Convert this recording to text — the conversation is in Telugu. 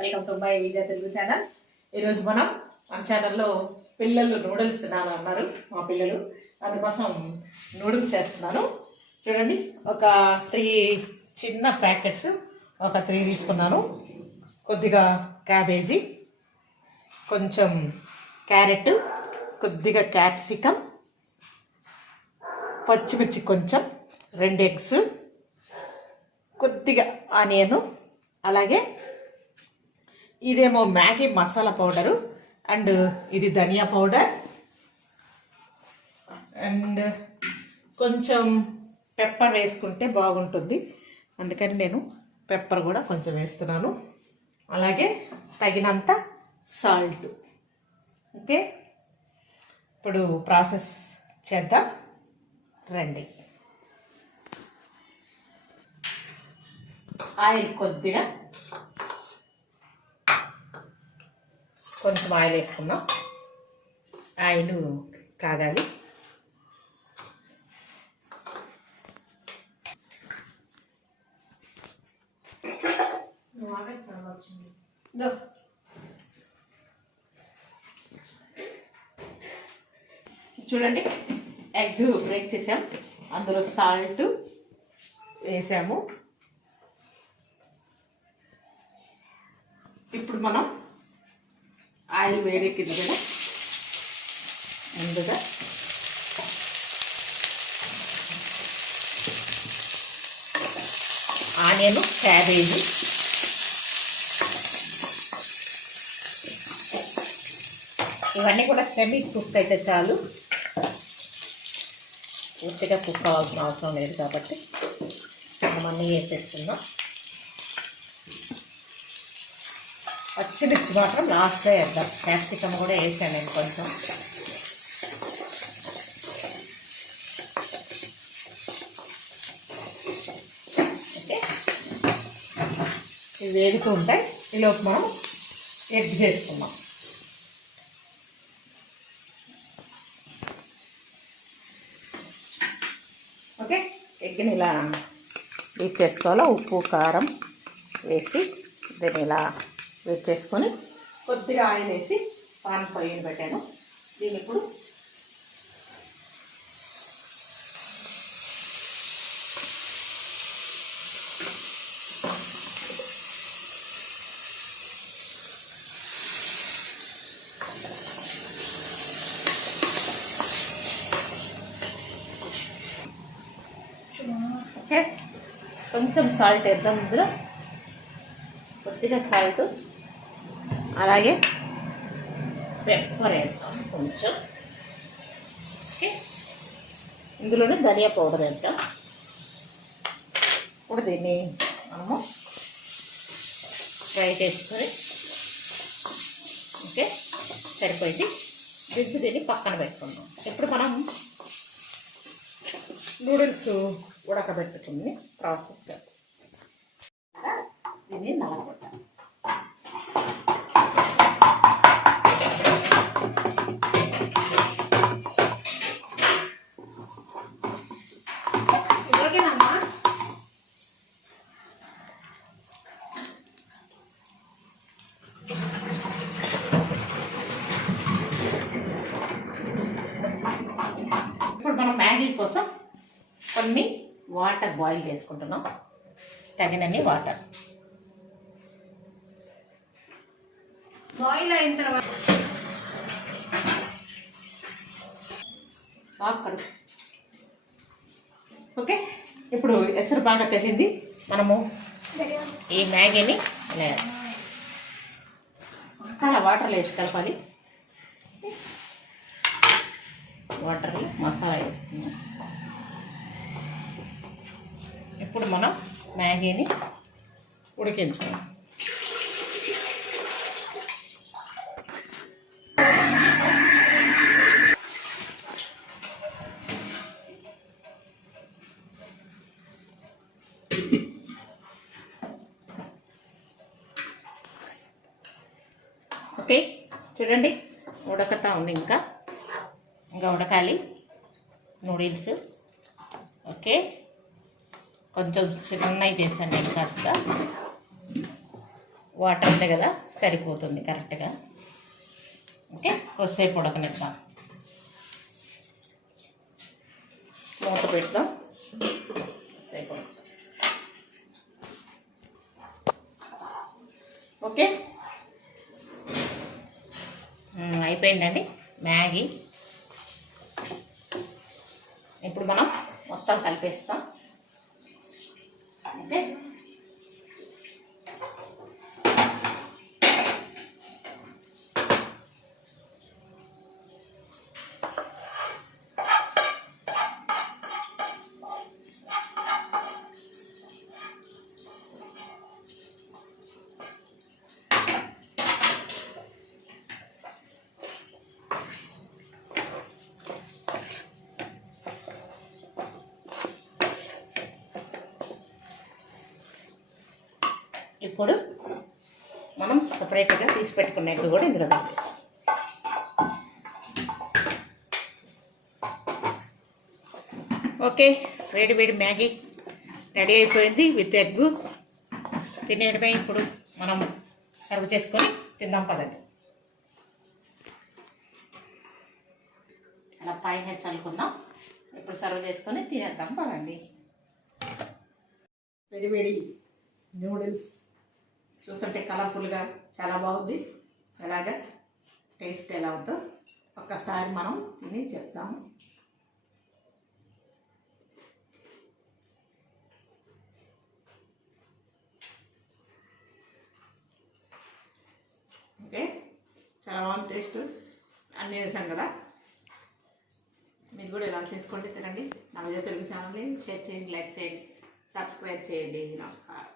Welcome to my Vijaya Telugu channel. ఈరోజు మన ఛానల్లో పిల్లలు నూడిల్స్ తినాలి అన్నారు మా పిల్లలు, అందుకోసం నూడిల్స్ చేస్తున్నాను. చూడండి, ఒక 3 చిన్న ప్యాకెట్స్ ఒక 3 తీసుకున్నాను. కొద్దిగా క్యాబేజీ, కొంచెం క్యారెట్, కొద్దిగా క్యాప్సికమ్, పచ్చిమిర్చి కొంచెం, 2 ఎగ్స్, కొద్దిగా ఆనియను, అలాగే ఇదేమో మ్యాగీ మసాలా పౌడరు, అండ్ ఇది ధనియా పౌడర్, అండ్ కొంచెం పెప్పర్ వేసుకుంటే బాగుంటుంది, అందుకని నేను పెప్పర్ కూడా కొంచెం వేస్తున్నాను. అలాగే తగినంత సాల్ట్. ఓకే, ఇప్పుడు ప్రాసెస్ చేద్దాం రండి. ఆయిల్ కొద్దిగా, కొంచెం ఆయిల్ వేసుకుందాం. ఆయిల్ కాగాలి. చూడండి, ఎగ్ బ్రేక్ చేసాం, అందులో సాల్ట్ వేసాము. ఇప్పుడు మనం ఆయిల్ వేడెక్కింది కదా, ముందుగా ఆనియన్, క్యాబేజీ, ఇవన్నీ కూడా సెమీ కుక్ అయితే చాలు, పూర్తిగా కుక్ అవ్వాల్సిన అవసరం లేదు కాబట్టి మనం అన్నీ వేసేస్తున్నాం. పచ్చిమిర్చి మాత్రం లాస్ట్లో వేద్దాం. క్యాప్సికమ్ కూడా వేసాను నేను కొంచెం. ఓకే, ఇవి వేగుతూ ఉంటాయి, ఈలోపు మనం ఎగ్ చేసుకున్నాం. ఓకే, ఎగ్ని ఇలా బీట్ చేసుకోవాలి. ఉప్పు కారం వేసి దీన్ని ఇలా వేట్ చేసుకొని కొద్దిగా ఆయిల్ వేసి పాన్ పొయ్యిని పెట్టాను. దీన్ని ఇప్పుడు ఓకే, కొంచెం సాల్ట్ వేద్దాం. ఇందులో కొద్దిగా సాల్ట్, అలాగే పెప్పర్ వేద్దాం కొంచెం. ఓకే, ఇందులోనే ధనియా పౌడర్ వేద్దాం. ఇప్పుడు దీన్ని మనము ఫ్రై చేసుకొని, ఓకే సరిపోయింది. దీన్ని పక్కన పెట్టుకుందాం. ఇప్పుడు మనం నూడిల్స్ ఉడకబెట్టుకుని ప్రాసెస్ దీన్ని నలగొట్టాలి. ఇప్పుడు మనం మ్యాగీ కోసం కొన్ని వాటర్ బాయిల్ చేసుకుంటున్నాం. తగినన్ని వాటర్ బాయిల్ అయిన తర్వాత ఓకే, ఇప్పుడు ఎసరు బాగా తగ్గింది. మనము ఈ మ్యాగీని చాలా వాటర్లో వేసి కలపాలి. వాటర్లో మసాలా వేసుకుందాం. ఇప్పుడు మనం మ్యాగీని ఉడికించుకుందాం. ఓకే, చూడండి ఉడకతా ఉంది, ఇంకా ఉడకాలి నూడిల్స్. ఓకే, కొంచెం చిన్నవి చేశాను నేను, కాస్త వాటర్ ఉంది కదా, సరిపోతుంది కరెక్ట్గా. ఓకే, కొద్దిసేపు ఉడకనిద్దాం. మూత పెడదాం, కొద్దిసేపు ఉడకదాం. ఓకే, అయిపోయిందండి మ్యాగీ. ఇప్పుడు మనం మొత్తం కలిపేస్తాం. ఓకే, ఇప్పుడు మనం సపరేట్గా తీసి పెట్టుకున్న ఎగ్ కూడా ఇందులో వేస్తాం. ఓకే, వేడి వేడి మ్యాగీ రెడీ అయిపోయింది విత్ ఎగ్. తినేయడమే. ఇప్పుడు మనం సర్వ్ చేసుకొని తిందాం పదండి. అలా పైన చల్లుకుందాం. ఇప్పుడు సర్వ్ చేసుకొని తినేద్దాం పదండి. వేడి వేడి నూడిల్స్ చూస్తుంటే కలర్ఫుల్గా చాలా బాగుంది. అలాగా టేస్ట్ ఎలా ఉందో ఒక్కసారి మనం తిని చెప్తాము. ఓకే, చాలా బాగుంది టేస్ట్. అన్నీ వేసాం కదా, మీరు కూడా ఇలా చేసుకోండి, తినండి. నా వీడియో తెలుగు ఛానల్ని షేర్ చేయండి, లైక్ చేయండి, సబ్స్క్రైబ్ చేయండి. నమస్కారం.